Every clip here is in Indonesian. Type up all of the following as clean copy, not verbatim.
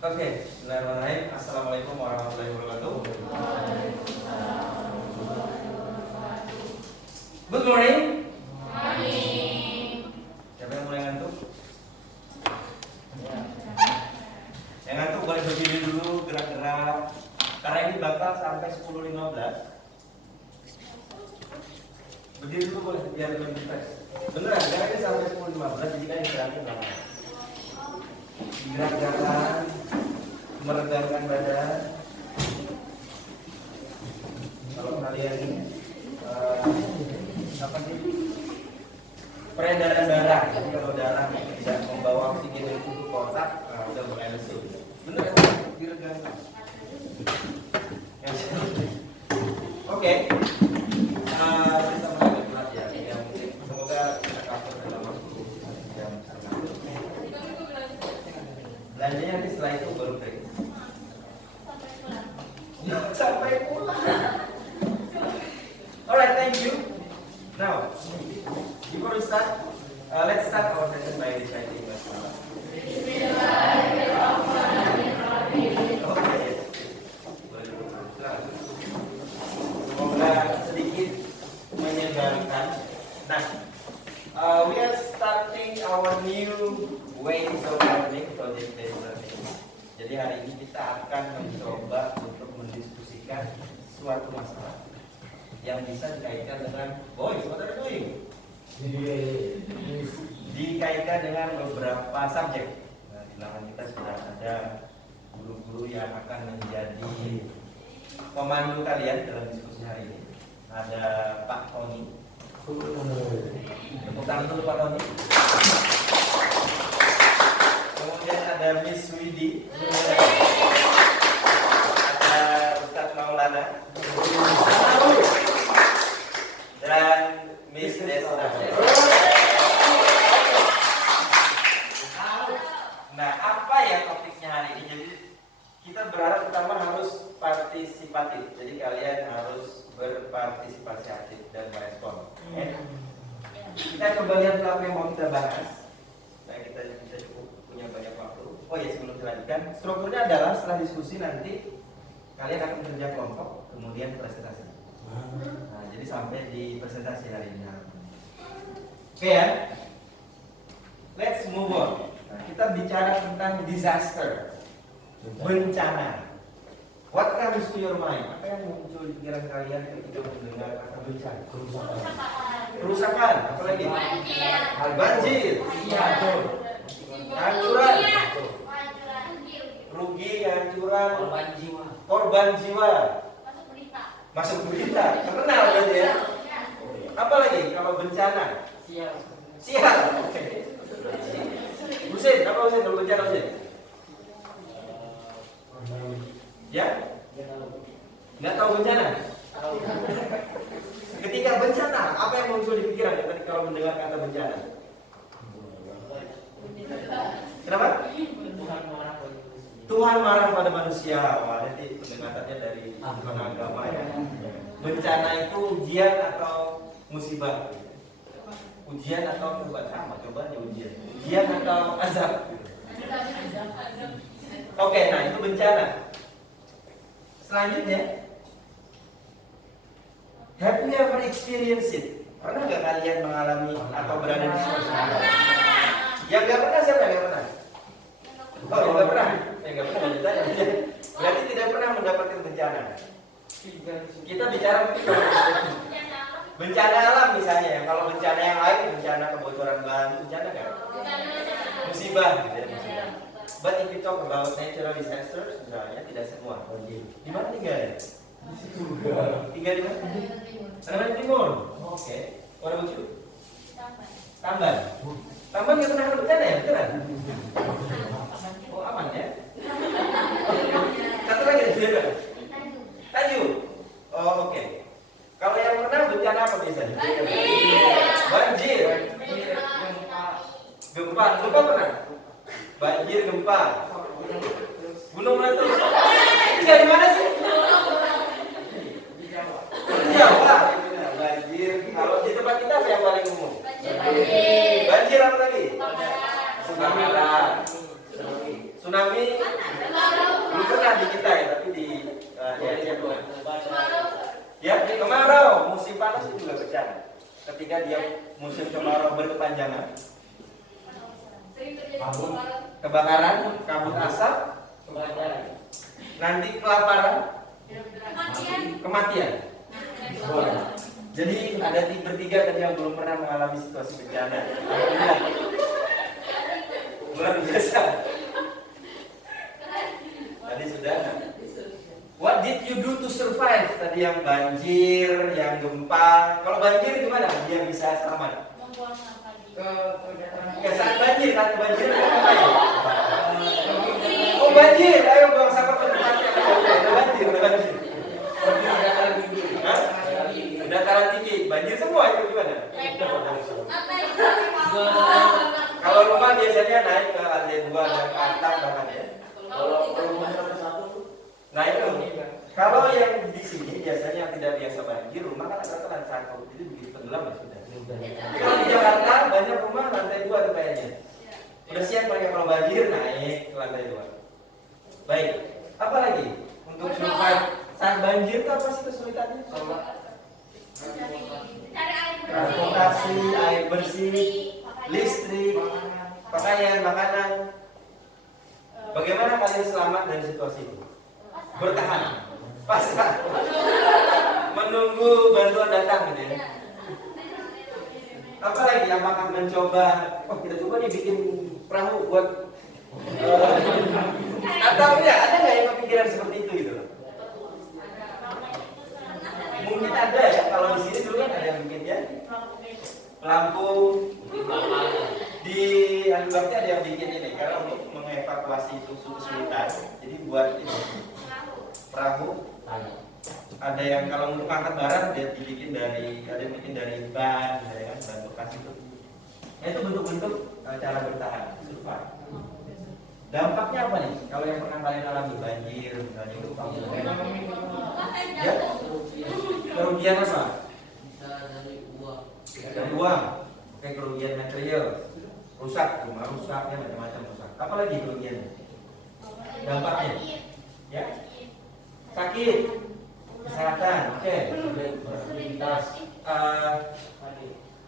Oke, bismillahirrahmanirrahim. Assalamualaikum warahmatullahi wabarakatuh. Good morning. Siapa yang mulai ngantuk? Yang ngantuk boleh berdiri dulu, gerak-gerak. Karena ini bakal sampai 10.15. Berdiri dulu boleh, biar lebih fresh. Beneran, karena ini sampai 10.15, jadi kan istirahatnya lama. Gerak-gerakan, meregangkan badan. Kalau kalian apa sih? Peredaran darah. Jadi kalau darah tidak membawa oksigen dari tubuh ke otak, udah mulai lesu. Bener kan? Diregangkan. Oke. Kita mulai pelatihan yang semoga kita cover dalam waktu jam setengah. Belanjanya nanti setelah itu baru break. Sampai pulang. Alright, thank you. Now, before we start, let's start our session by reciting basmalah. Okay. Semoga sedikit menyegarkan. Nah, we are starting our new ways of learning, project-based learning. Jadi hari ini kita akan mencoba untuk mendiskusikan suatu masalah yang bisa dikaitkan dengan boys, what are you doing? Dikaitkan dengan beberapa subjek. Nah, di belakang kita sudah ada guru-guru yang akan menjadi pemandu kalian dalam diskusi hari ini. Ada Pak Tony. Tepuk tangan dulu Pak Tony. Kemudian ada Miss Widi. Ada Ustadz Maulana. Dan Miss Desta. Nah, apa ya topiknya hari ini? Jadi kita berharap pertama harus partisipatif. Jadi kalian harus berpartisipasi aktif dan merespon. Kita coba lihat apa yang mau kita bahas. Nah, kita cukup punya banyak waktu. Oh ya, sebelum dilanjutkan, strukturnya adalah setelah diskusi nanti kalian akan kerja kelompok, kemudian presentasi. Nah, jadi sampai di presentasi hari ini. Oke ya, let's move on. Nah, kita bicara tentang disaster, bencana. What comes to your mind? Apa yang muncul di pikiran kalian ketika mendengar kata bencana? Kerusakan, apa lagi? Banjir, hancuran, rugi, hancuran, korban jiwa, masuk berita, terkenal gitu ya. Apa lagi kalau bencana? Sial. Oke. Husin, apa Husin kalau bencana Husin? Ya? Nggak tahu bencana? Ketika bencana, apa yang muncul di pikiran ketika kalau mendengar kata bencana? Kenapa? Tuhan marah pada manusia. Wah, nanti pendekatannya dari agama ya. Bencana itu ujian atau musibah? Ujian atau cobaan? Sama, cobaannya ujian. Ujian atau azab? Oke, nah itu bencana. Selanjutnya, have you ever experienced it? Pernah nggak kalian mengalami atau berada di suasana? Yang nggak pernah siapa yang nggak pernah? Oh, yang nggak pernah? Yang nggak pernah ditanya. Berarti tidak pernah mendapatkan bencana. Kita bicara bencana alam misalnya. Kalau bencana yang lain, bencana kebocoran ban, bencana kan? Musibah, gitu ya, musibah. But if you talk about natural disasters, misalnya tidak semua. Di mana tinggal ya? Tinggal di mana? Di timur. Oke. What about you? Tamban. Tamban nggak pernah ada bencana ya? Beneran? Oh, aman ya? Satu lagi di daerah. Tanjung. Oh, oke. Kalau yang pernah bencana apa biasanya? Banjir. Gempa. Gempa pernah? Banjir, gempa. Gunung meletus. Ini dari mana sih? Di Jawa. Banjir. Kalau di tempat kita apa yang paling umum? Banjir apa lagi? Kebakaran. Tsunami belum pernah di kita ya, tapi di ya kemarau, musim panas itu juga bencana. Ketika dia musim kemarau berkepanjangan, kebakaran, kabut asap, nanti kelaparan, kematian. Jadi ada bertiga tadi yang belum pernah mengalami situasi bencana. Luar biasa. Tadi sudah. What did you do to survive? Tadi yang banjir, yang gempa. Kalau banjir gimana? Dia bisa selamat. Ya saat banjir, kan banjir apa ya? Oh banjir, ayo buang sampah ke tempatnya. Udah banjir. Dataran tinggi, banjir semua itu gimana? Kalau rumah biasanya naik ke lantai 2 dan ke atap bahkan ya. Kalau rumah lantai 1 nah itu. Kalau yang di sini biasanya yang tidak biasa banjir, rumah kan rata-rata lantai 1. Jadi begitu tenggelam ya sudah. Kalau di Jakarta banyak rumah lantai 2 tuh kayaknya. Udah siap mereka kalau banjir naik ke lantai 2. Baik, apa lagi untuk survive saat banjir itu apa sih kesulitannya? Transportasi, air bersih, listrik, pakaian, makanan. Bagaimana kalian selamat dari situasi itu? Bertahan, pasrah, menunggu bantuan datang gitu ya. Apa lagi? Apakah mencoba? Oh kita coba nih bikin perahu buat atau ya ada nggak yang kepikiran seperti itu gitu? Mungkin ada ya. Kalau di sini dulu kan ada yang bikin ya. Pelampung di Alubakti ada yang bikin ini karena untuk mengevakuasi itu kesulitan. Jadi buat ini perahu. Ada yang kalau untuk angkat barang dia dibikin dari ada yang bikin dari ban, ya kan, ban bekas itu. Nah, itu bentuk-bentuk cara bertahan, survive. Dampaknya apa nih? Kalau yang pernah kalian alami banjir, misalnya itu ya? Kerugian apa? Dari uang, kayak kerugian material, rusak, rumah rusaknya macam-macam rusak. Apa lagi kerugiannya? Dampaknya, ya? Sakit, kesehatan, oke.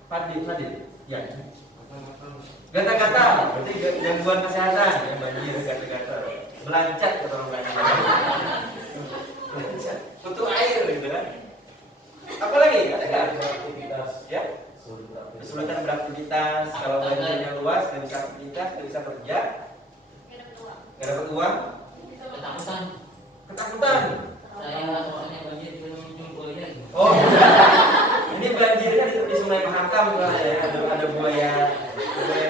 Fadil, ya. Gata-gata, berarti gangguan kesehatan, ya banjir, gata-gata. Belancat kata orang lain. Belancat, butuh air gitu kan. Apa lagi? Ada nggak? Aktivitas, ya. Kesulitan beraktivitas, kalau banjirnya luas, nggak bisa aktivitas, nggak bisa kerja, nggak dapat uang, ketakutan. Oh, ini banjirnya di Sungai Mahakam kan ya, ada buaya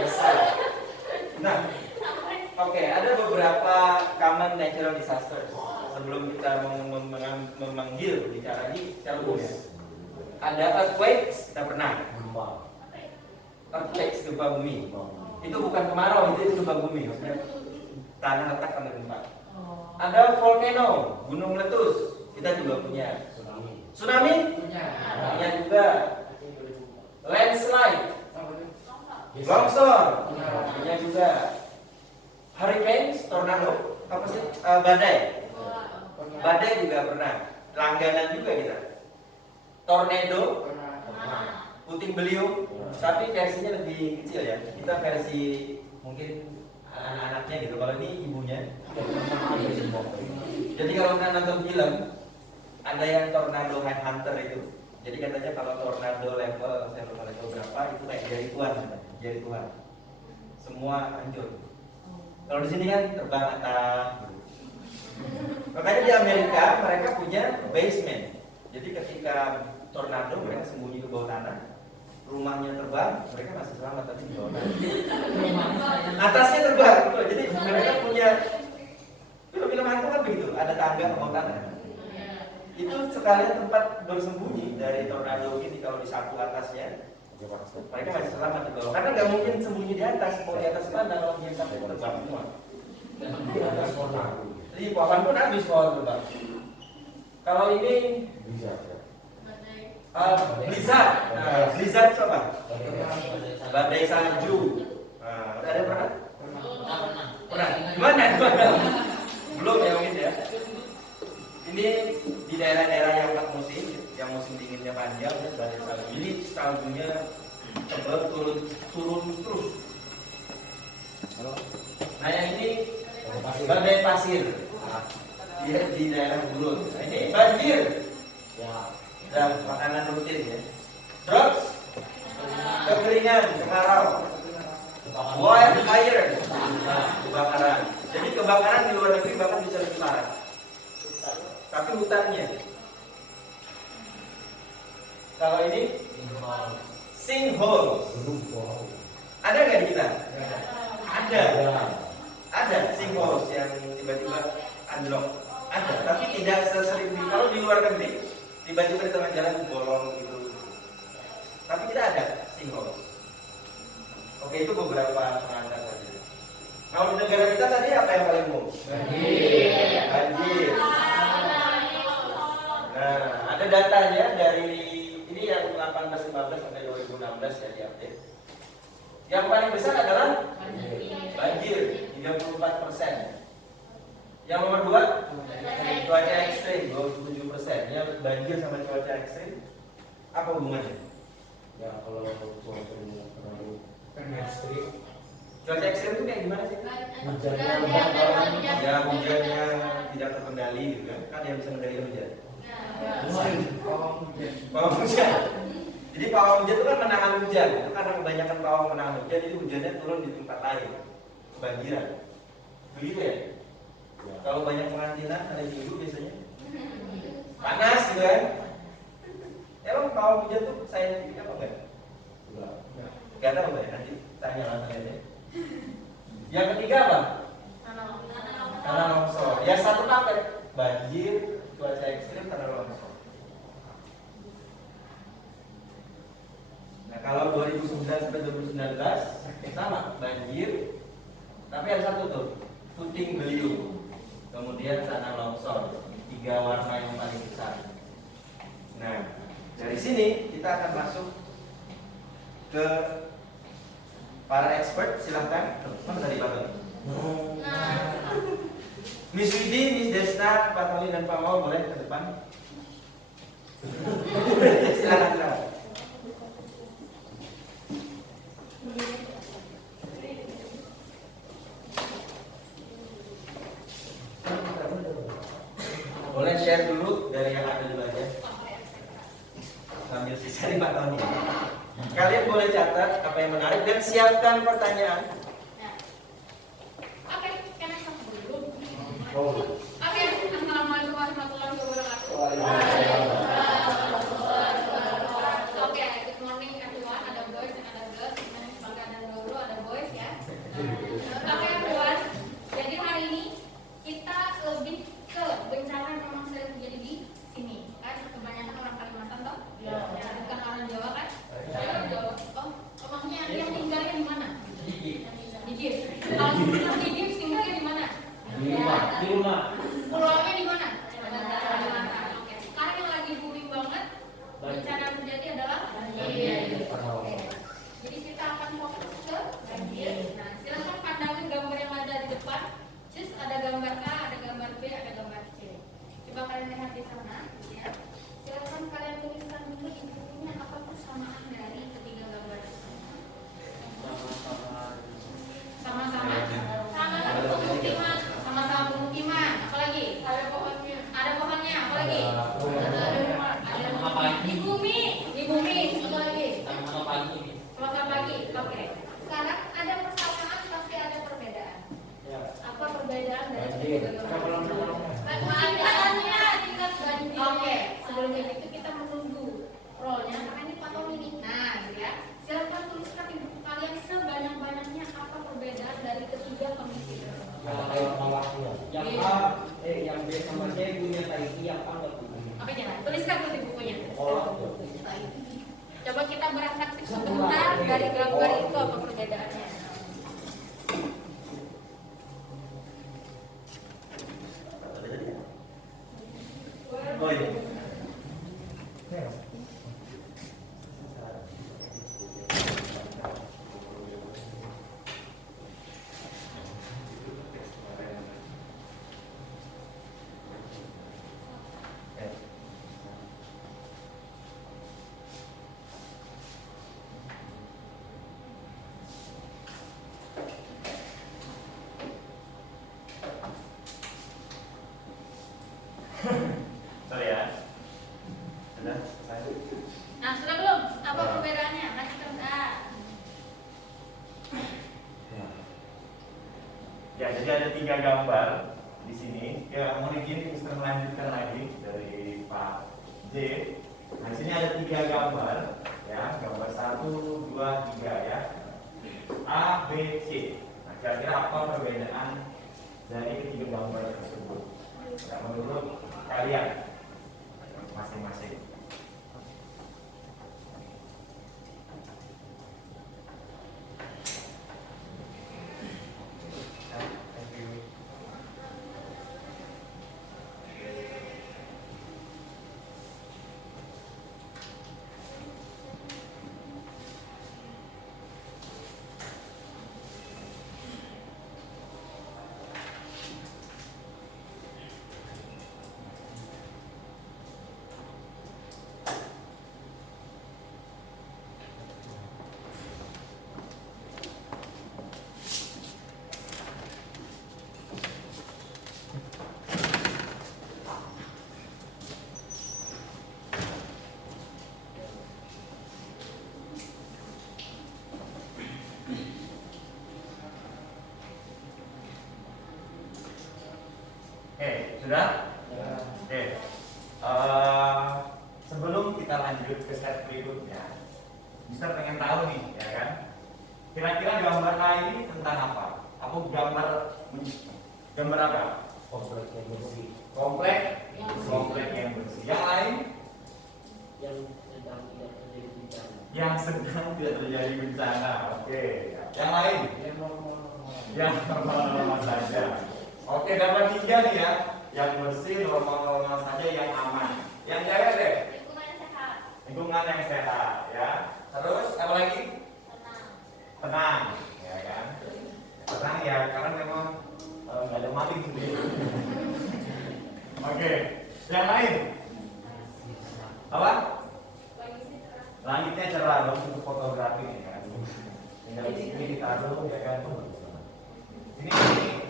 besar. Nah, oke, ada beberapa common natural disaster. Sebelum kita memanggil bicara ini secara umum ya. Ada earthquakes, kita pernah. Earthquakes, gempa bumi. Itu bukan kemarau, itu gempa bumi. Maksudnya tanah retak karena gempa. Ada volcano, gunung meletus. Kita juga punya. Tsunami? Punya juga. Landslide, longsor, punya juga. Hurricanes, tornado, apa sih? Badai juga pernah. Langganan juga kita. Tornado, puting beliung, tapi versinya lebih kecil ya. Kita versi mungkin anak-anaknya gitu. Kalau ini ibunya. Jadi kalau pernah nonton film, ada yang tornado hunter itu. Jadi katanya kalau tornado level, saya lupa level berapa, itu kayak jari Tuhan. Semua hancur. Kalau di sini kan terbang atas. Makanya di Amerika mereka punya basement. Jadi ketika tornado mereka sembunyi ke bawah tanah, rumahnya terbang, mereka masih selamat tapi di bawah tanah. Atasnya terbang, gitu. Jadi mereka punya film-film hantu kan begitu, ada tangga ke bawah tanah. Itu sekalian tempat bersembunyi dari tornado ini. Kalau di satu atasnya, mereka masih selamat di bawah. Karena nggak mungkin sembunyi di atas, mau di atas mana kalau dia sampai terbang semua. Di atas pohon. Jadi pohon pun habis pohon terbang. Kalau ini blizzard. Nah, blizzard apa? Badai salju. Ada pernah? Pernah. Gimana? lagunya tebal turun terus. Nah yang ini badai pasir. Dia di daerah Gurun. Nah, ini banjir. Dan makanan rutin ya. Droughts, kekeringan, kemarau. Wildfire, kebakaran. Jadi kebakaran di luar negeri bahkan bisa lebih parah. Tapi hutannya. Kalau ini sinkhole. Ada nggak di kita? Ada sinkhole yang tiba-tiba unlock. Ada, tapi tidak sesering di kalau di luar negeri tiba-tiba di tengah jalan bolong gitu. Tapi tidak ada sinkhole. Oke, itu beberapa pengantar saja. Kalau di negara kita tadi apa yang paling umum? Banjir. Nah, ada datanya dari ini yang 1815 sampai 2016 ya diupdate. Yang paling besar adalah banjir 34%. Yang nomor 2 cuaca ekstrim 27%. Ya banjir sama cuaca ekstrim apa hubungannya? Ya kalau cuaca terlalu ekstrim. Cuaca ekstrim itu kayak gimana sih? Ya hujannya tidak terkendali gitu kan? Kan yang bisa mengendalikan hujan. Pawang hujan. Jadi pawang hujan itu kan menahan hujan. Itu karena kebanyakan pawang menahan hujan, jadi hujannya turun di tempat lain, kebanjiran. Begitu ya? Kalau banyak pengantinan hari Minggu biasanya panas gitu kan? Emang pawang hujan tuh saintifik apa enggak? Enggak tahu ya, nanti tanya langsung aja. Yang ketiga apa? Tanah longsor. Ya satu paket, banjir, cuaca ekstrim, tanah longsor. Nah kalau 2009 sampai 2019 sama banjir, tapi ada satu tuh puting beliung, kemudian tanah longsor, 3 warna yang paling besar. Nah dari sini kita akan masuk ke para expert, silahkan. Mana tadi Pak Tony? Miss Widi, Miss Desna, Pak Tony dan Pak Maul boleh ke depan. Silahkan. Boleh share dulu dari yang ada di wajah sambil sisa di Pak Tony. Kalian boleh catat apa yang menarik dan siapkan pertanyaan. Oke, can I start dulu? Oke, assalamualaikum warahmatullahi wabarakatuh. Oke, good morning everyone. Ada boys dan ada girls. Gimana Bangga dan Doro ada boys ya. Oke everyone. Jadi hari ini kita lebih ke bencana yang memang sering terjadi di sini. Kan kebanyakan orang Kalimantan toh? Ya. Bukan orang Jawa kan? Jawa. Oh, maksudnya yang tinggalnya di mana? Di Gif. Kalau yang di Gif tinggalnya di mana? Di rumah. Pulaunya di mana? Oke. Sekarang yang lagi booming banget bencana yang terjadi adalah banjir. Oke. Jadi kita akan fokus ke banjir. Nah, silakan pandangin gambar yang ada di depan. Just ada gambar A, ada gambar B, ada gambar C. Coba kalian lihat di sana, ya. Silakan kalian tuliskan dulu di bukunya apa persamaan dari ketiga gambar tersebut. Sama-sama pemukiman, sama-sama pemukiman. Apalagi? Ada pohonnya. Ada pohonnya. Apalagi? Ada di bumi. Apalagi? Sama-sama pagi. Oke. Sekarang ada persamaan, pasti ada perbedaan. Apa perbedaan dari ketiga gambar? Perbedaannya tingkat banjir. Oke. Sebelum itu kita menunggu rollnya karena ini Pak Tony nih. Nah, gitu ya. Silakan tuliskan di buku kalian sebanyak-banyaknya apa perbedaan dari ketiga kondisi tersebut. Yang A, yang B sama C punya taiki, yang A nggak punya. Oke, jangan. Tuliskan dulu di bukunya. Coba kita berefleksi sebentar dari gambar itu apa perbedaannya. Oh iya. Ya, jadi ada 3 gambar di sini. Ya, mohon izin Mister melanjutkan lagi dari Pak J. Nah, di sini ada 3 gambar, ya, gambar 1, 2, 3 ya. A, B, C. Nah, kira-kira apa perbedaan dari ketiga gambar tersebut? Nah, menurut kalian masing-masing. Sudah? Oke. Sebelum kita lanjut ke slide berikutnya, Mister pengen tahu nih, ya kan? Kira-kira gambar A ini tentang apa? Apa gambar apa? Komplek yang bersih. Komplek yang bersih. Yang lain? Yang sedang tidak terjadi bencana. Yang sedang tidak terjadi bencana. Oke. Yang lain? Yang normal-normal saja. Oke, dapat 3 nih ya. Yang bersih, normal-normal saja, yang aman. Yang cewek deh. Lingkungan yang sehat. Lingkungan yang sehat, ya. Terus apa lagi? Tenang. Tenang, ya kan? Tenang ya, karena memang nggak ada maling sendiri. Oke, yang lain? Apa? Langitnya cerah, bagus untuk fotografi ya kan. Tinggal di sini ditaruh, ya kan?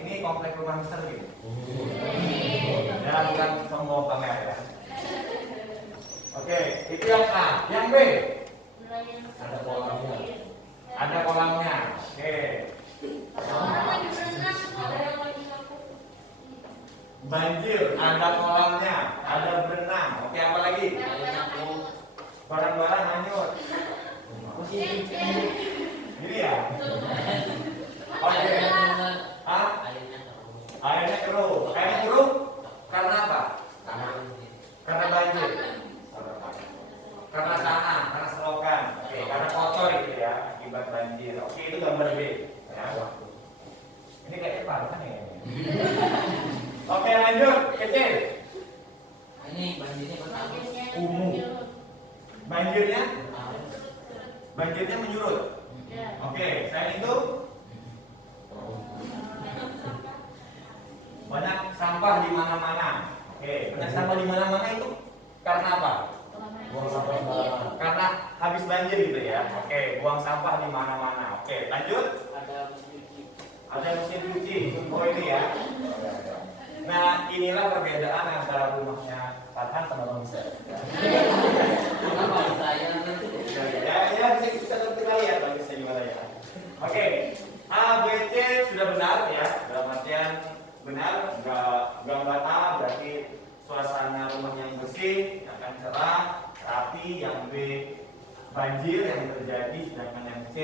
Ini komplek rumah Mister gitu. Ya, bukan sombong kamera ya. Oke, itu yang A. Yang B? Ada kolamnya. Ada kolamnya. Oke. Banjir, ada kolamnya, ada berenang. Oke, apa lagi? Barang-barang hanyut. Ini ya. Oke. Ah, airnya keruh. Airnya keruh karena apa? Karena banjir. Karena tanah, karena selokan. Oke, karena kotor itu ya, akibat banjir. Oke, itu gambar B. Ya. Ini kayaknya parah ya. Oke, lanjut. Kecil. Ini banjirnya berarus. Umum. Banjirnya menyurut. Oke, selain itu banyak sampah di mana-mana. Oke, banyak sampah di mana-mana itu karena apa? Buang sampah sembarangan. Karena habis banjir gitu ya. Oke, buang sampah di mana-mana. Oke, lanjut. Ada mesin cuci. Oh ini ya. Nah, inilah perbedaan antara rumahnya Farhan sama Bang Mister. Kenapa saya Ya, bisa kita lihat Bang Mister gimana ya. Oke, A, B, C sudah benar ya. Dalam artian benar. Gambar A berarti suasana rumah yang bersih, akan cerah, rapi. Yang B banjir yang terjadi, sedangkan yang C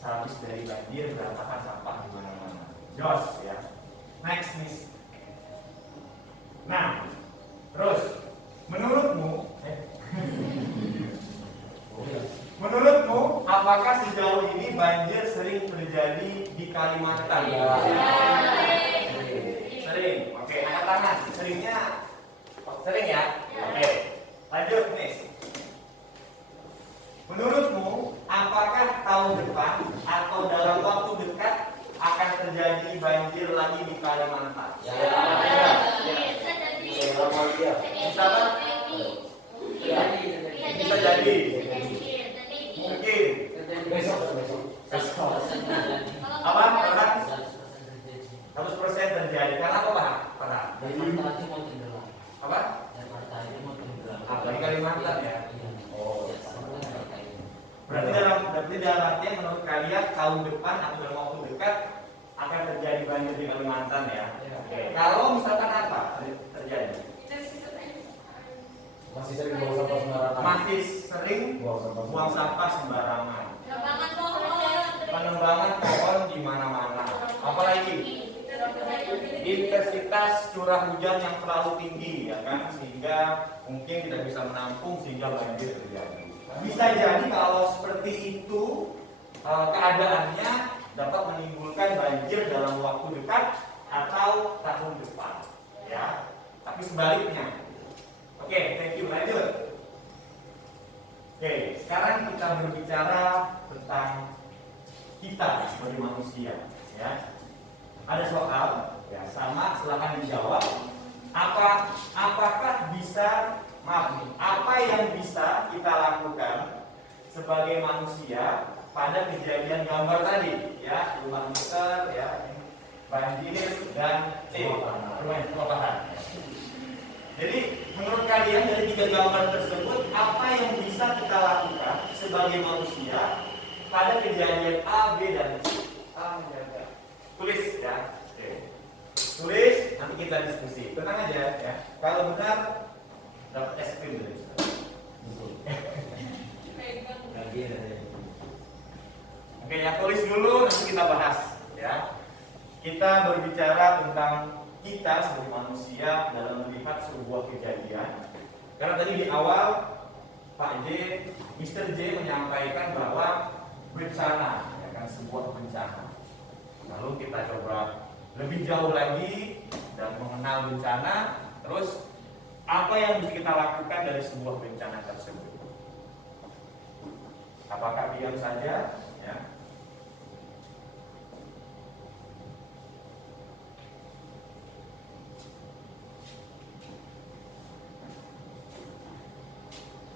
sehabis dari banjir berantakan sampah di mana-mana. Jos ya. Next, Miss. Nah, terus menurutmu apakah sejauh ini banjir sering terjadi di Kalimantan? Sering. Oke, angkat tangan. Seringnya sering ya? Oke. Lanjut, Miss. Menurutmu apakah tahun depan atau dalam waktu dekat akan terjadi banjir lagi di Kalimantan? Bisa apa? Bisa jadi. Mungkin. besok? Apa? 100% terjadi. Karena apa, Pak? Jakarta itu mau tenggelam. Apa? Jakarta itu mau tenggelam. Apa di Kalimantan ya? Oh. Berarti dalam artian menurut kalian tahun depan atau dalam waktu dekat akan terjadi banjir lahir di Kalimantan ya. Oke. Kalau misalkan apa terjadi? Masih sering buang sampah sembarangan. Masih sering buang sampah sembarangan. Penebangan pohon di mana-mana. Apalagi intensitas curah hujan yang terlalu tinggi ya kan, sehingga mungkin tidak bisa menampung sehingga banjir terjadi. Bisa jadi kalau seperti itu keadaannya dapat menimbulkan banjir dalam waktu dekat atau tahun depan ya. Tapi sebaliknya. Oke, thank you, lanjut. Oke, sekarang kita berbicara tentang kita sebagai manusia ya. Ada soal ya, sama, silahkan dijawab. Apakah bisa, apa yang bisa kita lakukan sebagai manusia pada kejadian gambar tadi ya, rumah muter ya, banjir dan perubahan. Jadi menurut kalian dari 3 gambar tersebut, apa yang bisa kita lakukan sebagai manusia pada kejadian A, B, dan C? Tulis ya. Oke. Tulis, nanti kita diskusi. Tenang aja ya. Kalau benar dapat es krim dari kita. Oke ya, tulis dulu nanti kita bahas ya. Kita berbicara tentang kita sebagai manusia dalam melihat sebuah kejadian. Karena tadi di awal Pak J, Mr. J menyampaikan bahwa bencana, ya kan, sebuah bencana. Lalu kita coba lebih jauh lagi dan mengenal bencana. Terus apa yang bisa kita lakukan dari sebuah bencana tersebut? Apakah diam saja? Ya.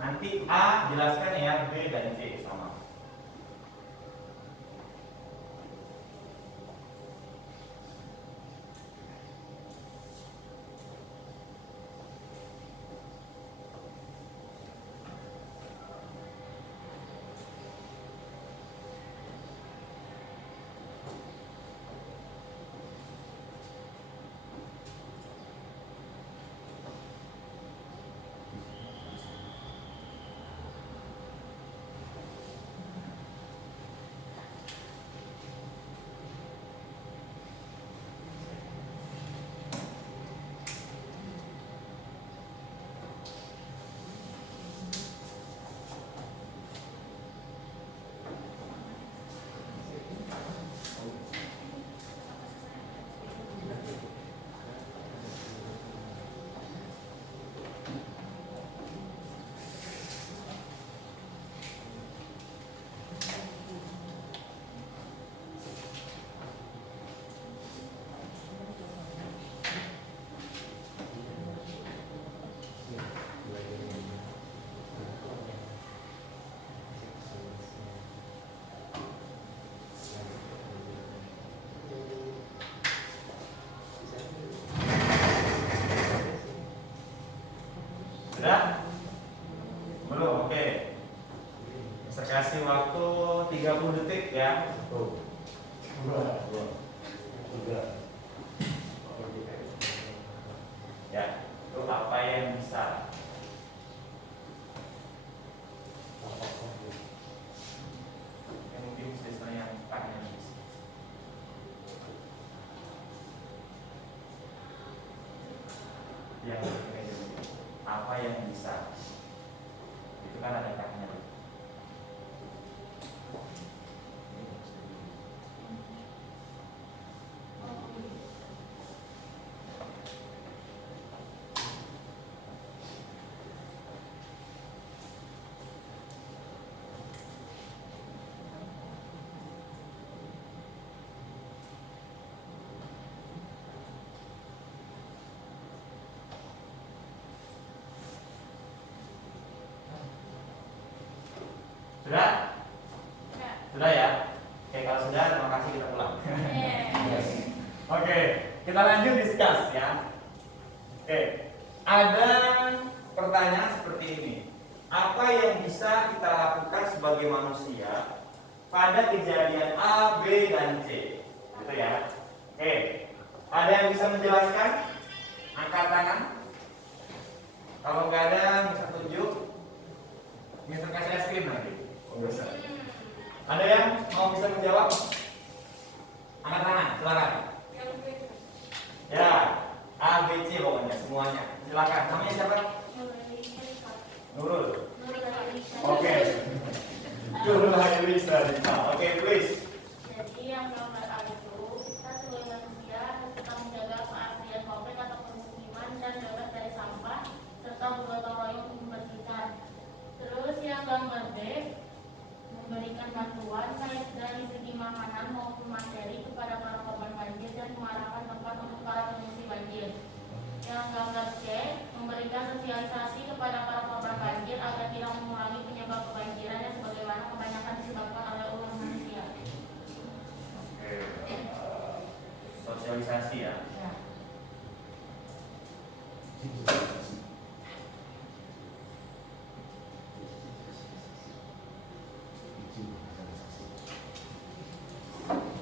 Nanti A jelaskan ya, B dan C sama. Sudah? Belum, oke. Saya kasih waktu 30 detik ya. Tuh. 2. Ya, itu apa yang bisa? Yang mungkin bisa yang tanya bisa. Yang apa yang bisa? Itu kan ada tanya. Sudah? Sudah ya? Oke, kalau sudah, terima kasih, kita pulang. Oke, kita lanjut discuss ya. Oke, ada pertanyaan seperti ini. Apa yang bisa kita lakukan sebagai manusia pada kejadian A, B, dan C? Gitu ya. Oke, Ada yang bisa menjelaskan? Angkat tangan. Kalau nggak ada, bisa tunjuk. Mister kasih es krim nanti. Oh, bisa. Ada yang mau bisa menjawab? Angkat tangan, silakan. Ya, A, B, C pokoknya semuanya. Silakan. Namanya siapa? Nurul. Oke. Nurul Hairisa. Oke, please. Jadi yang gambar A itu kita sebagai manusia harus tetap menjaga keaslian komplek atau permukiman dan bebas dari sampah serta bergotong royong untuk membersihkan. Terus yang gambar B memberikan bantuan baik dari segi makanan maupun materi kepada para korban banjir dan mengarahkan tempat untuk para pengungsi banjir. Yang gambar C memberikan sosialisasi kepada para korban banjir agar tidak mengulangi penyebab kebanjiran yang sebagaimana kebanyakan disebabkan oleh ulah manusia. Sosialisasi ya.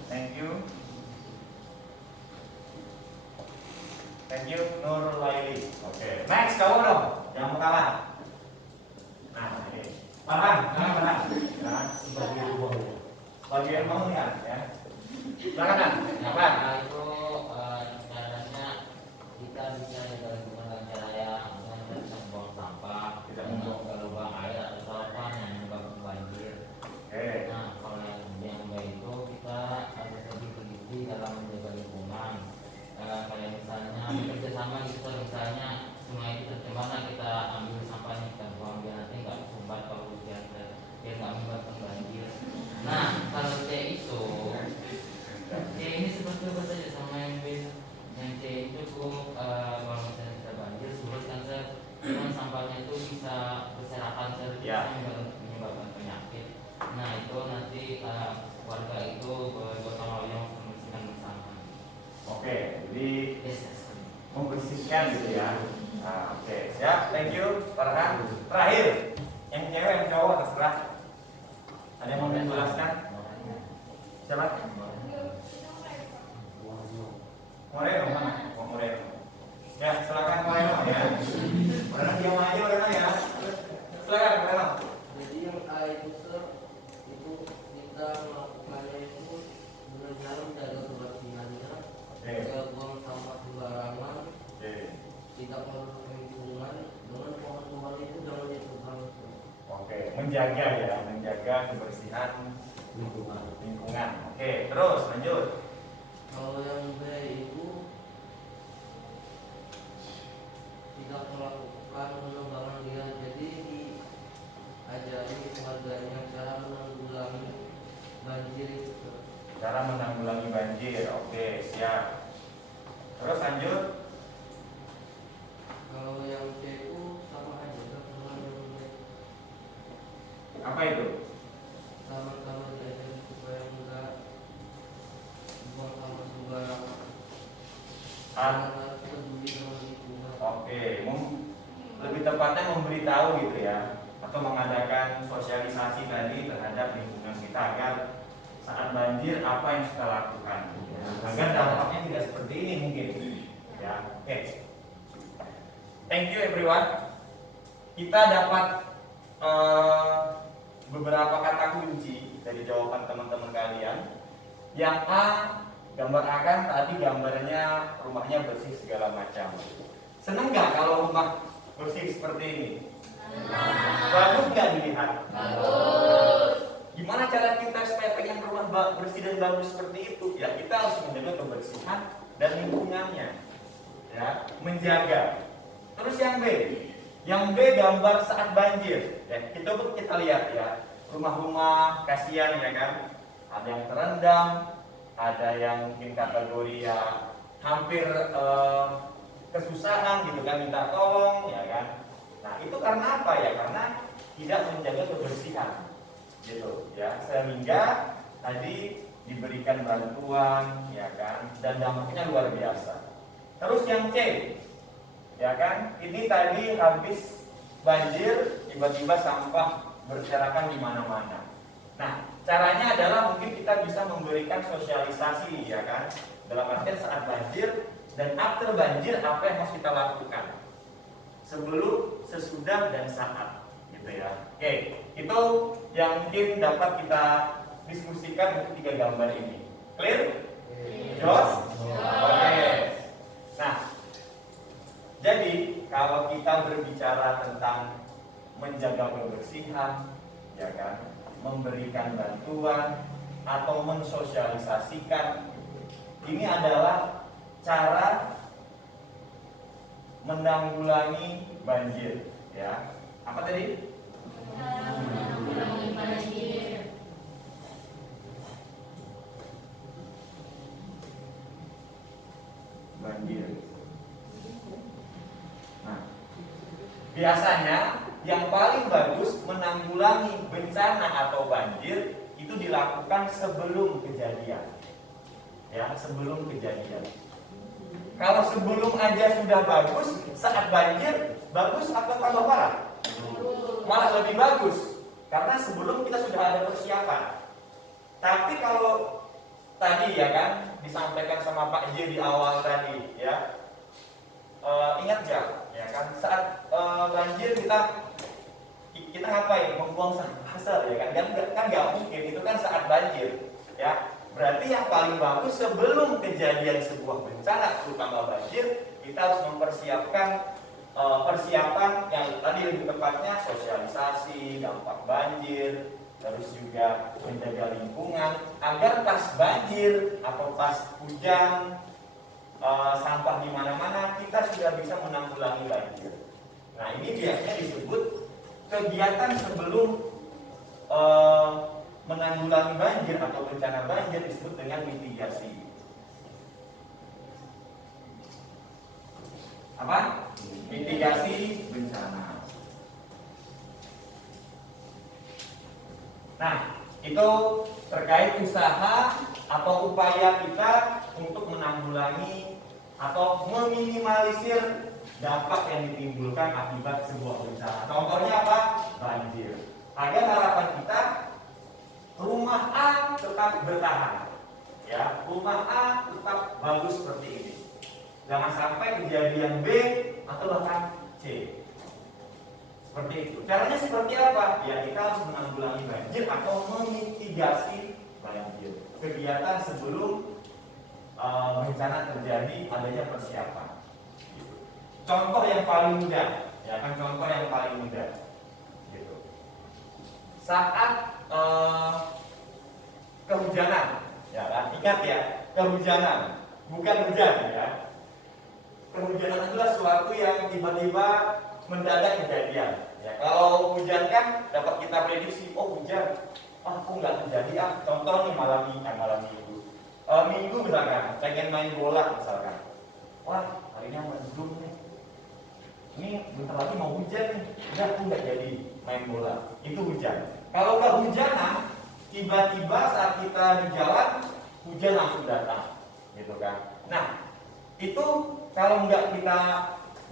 Thank you. Thank you Nur Laili. Oke, next kamu dong yang pertama. Nah, ini. Paham? Nah, Sebagai uangnya. bagian mau ya. Silakan. Apa? Nah itu caranya kita bisa dengan cara yang membuang sampah, Tidak membuang ke lubang air atau saluran yang menyebabkan banjir. Oke. Nah kalau yang baik itu kita harus lebih teliti dalam menjaga lingkungan. Kayak misalnya bekerja sama gitu, misalnya sungai itu tercemar, kita ambil sampahnya kita buang biar nanti nggak sumbat kalau hujan, biar nggak menyebabkan banjir. Nah kalau C itu ya ini seperti apa saja sama yang B. Yang C itu cukup kalau misalnya kita banjir surut kan cuman sampahnya itu bisa berserakan Ya. menyebabkan penyakit. Nah itu nanti warga itu bergotong royong membersihkan bersama. Oke, jadi Yes, yes. membersihkan gitu ya. Nah, oke, siap. Thank you, Farhan. Terakhir, yang cewek, yang cowok terserah. Ada yang mau menjelaskan? Siapa? Moreno mana? Oh, Moreno. Ya, silakan Moreno ya. Moreno diam aja Moreno ya. Silakan Moreno. Jadi yang A itu Sir, itu kita melakukannya itu benar-benar menjaga kebersihannya, Oke. tidak buang sampah sembarangan, Oke. tidak merusak lingkungan, dengan pohon-pohon itu jangan ditebang. Oke, menjaga ya, menjaga kebersihan lingkungan. Oke, terus lanjut. Kalau yang B itu tidak melakukan pengembangan liar, jadi diajari warganya cara menanggulangi banjir itu. Sir. Cara menanggulangi banjir. Oke, siap. Terus lanjut. Kalau yang C itu sama aja Sir, dengan yang B. Apa itu? Sama-sama diajari supaya enggak buang sampah sembarangan. Ah, Jangan peduli sama lingkungan. oke, lebih tepatnya memberitahu gitu ya, atau mengadakan sosialisasi tadi terhadap lingkungan kita agar saat banjir apa yang kita lakukan, ya, agar dampaknya tidak seperti ini mungkin. Ya, oke. Thank you everyone. Kita dapat beberapa kata kunci dari jawaban teman-teman kalian. Yang A, gambar A kan tadi gambarnya rumahnya bersih segala macam. Seneng nggak kalau rumah bersih seperti ini? Bagus nggak dilihat? Bagus. Gimana cara kita supaya pengen rumah bersih dan bagus seperti itu? Ya kita harus menjaga kebersihan dan lingkungannya, ya menjaga. Terus yang B, gambar saat banjir. Ya, kita lihat ya rumah-rumah kasihan ya kan, ada yang terendam, ada yang mungkin kategori ya hampir kesusahan gitu kan, minta tolong ya kan. Nah itu karena apa ya? Karena tidak menjaga kebersihan gitu ya, sehingga tadi diberikan bantuan ya kan, dan dampaknya luar biasa. Terus yang C ya kan, ini tadi habis banjir tiba-tiba sampah berserakan di mana-mana. Nah caranya adalah mungkin kita bisa memberikan sosialisasi, ya kan? Dalam artian saat banjir dan after banjir apa yang harus kita lakukan sebelum, sesudah, dan saat, gitu ya. Oke, itu yang mungkin dapat kita diskusikan untuk 3 gambar ini. Clear? Jos? Oke. Nah, jadi kalau kita berbicara tentang menjaga kebersihan, ya kan, memberikan bantuan atau mensosialisasikan, ini adalah cara menanggulangi banjir, ya. Apa tadi? Menanggulangi banjir. Banjir. Nah, biasanya yang paling bagus menanggulangi bencana atau banjir itu dilakukan sebelum kejadian. Ya, sebelum kejadian. Kalau sebelum aja sudah bagus, saat banjir bagus atau tambah parah? Malah lebih bagus, karena sebelum kita sudah ada persiapan. Tapi kalau tadi, ya kan, disampaikan sama Pak J di awal tadi, ya, ingat ya kan, saat banjir kita ngapain? Membuang sampah, ya kan nggak mungkin, itu kan saat banjir, ya. Berarti yang paling bagus sebelum kejadian sebuah bencana, terutama banjir, kita harus mempersiapkan persiapan yang tadi lebih tepatnya sosialisasi dampak banjir, terus juga menjaga lingkungan agar pas banjir atau pas hujan sampah di mana-mana kita sudah bisa menanggulangi banjir. Nah, ini biasanya disebut kegiatan sebelum menanggulangi banjir atau bencana banjir, disebut dengan mitigasi. Apa? Mitigasi bencana. Nah, itu terkait usaha atau upaya kita untuk menanggulangi atau meminimalisir dampak yang ditimbulkan akibat sebuah bencana. Contohnya apa? Banjir. Agar harapan kita rumah A tetap bertahan, ya, rumah A tetap bagus seperti ini. Jangan sampai kejadian B atau bahkan C. Seperti itu. Caranya seperti apa? Ya, kita harus menanggulangi banjir atau memitigasi banjir. Kegiatan sebelum bencana terjadi, adanya persiapan. Contoh yang paling mudah, ya kan, contoh yang paling mudah. Gitu. Saat kehujanan, ya kan? Ingat ya, kehujanan, bukan hujan, ya. Kehujanan adalah sesuatu yang tiba-tiba mendadak kejadian. Ya, kalau hujan kan dapat kita prediksi, oh hujan, kok nggak terjadi. Contoh nih malam minggu, minggu misalkan, pengen main bola misalkan, wah harinya mendung nih, ini bentar lagi mau hujan nih, nggak jadi main bola, itu hujan. Kalau kehujanan, tiba-tiba saat kita di jalan, hujan langsung datang, gitu kan. Nah, itu kalau nggak kita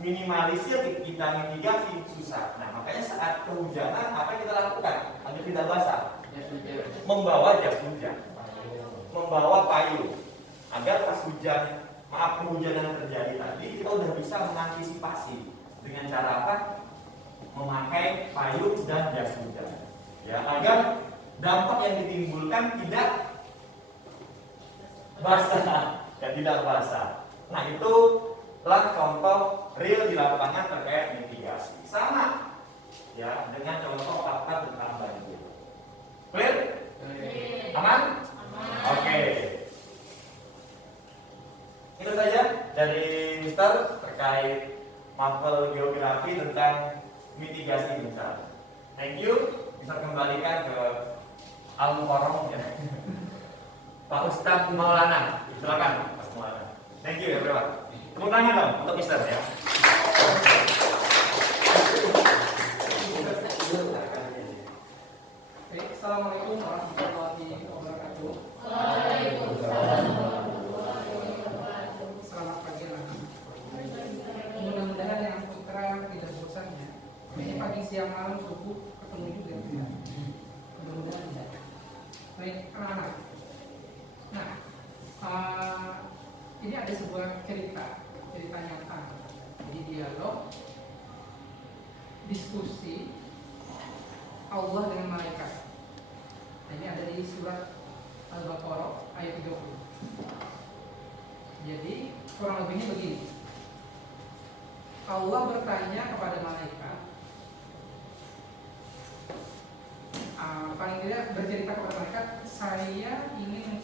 minimalisir, kita mitigasi, susah. Nah, makanya saat kehujanan, apa yang kita lakukan agar tidak basah? Membawa jas hujan, membawa payung, agar pas hujan, kehujanan terjadi tadi, kita udah bisa mengantisipasi dengan cara apa? Memakai payung dan jas hujan. Ya, agar dampak yang ditimbulkan tidak basah, ya, tidak basah. Nah, itulah contoh real di lapangan terkait mitigasi. Sama, ya, dengan contoh fakta tentang banjir. Clear? Aman? Oke. Itu saja dari Mister terkait mapel geografi tentang mitigasi bencana. Thank you. Bisa kembalikan ke Al-Mukarram, ya. Pak Ustadz Maulana, silakan Pak Maulana. Thank you everyone. Tepuk tangan dong untuk Mister, ya. Assalamualaikum warahmatullahi wabarakatuh. Waalaikumsalam. Selamat pagi anak-anak. Mudah-mudahan yang putra tidak bosan ya. Ini pagi siang malam subuh ketemu juga. Mudah-mudahan tidak. Ini ada sebuah cerita nyata. Jadi dialog, diskusi Allah dengan malaikat. Nah, ini ada di surat Al-Baqarah ayat 30. Jadi kurang lebihnya begini. Allah bertanya kepada malaikat, paling tidak bercerita kepada malaikat, saya ingin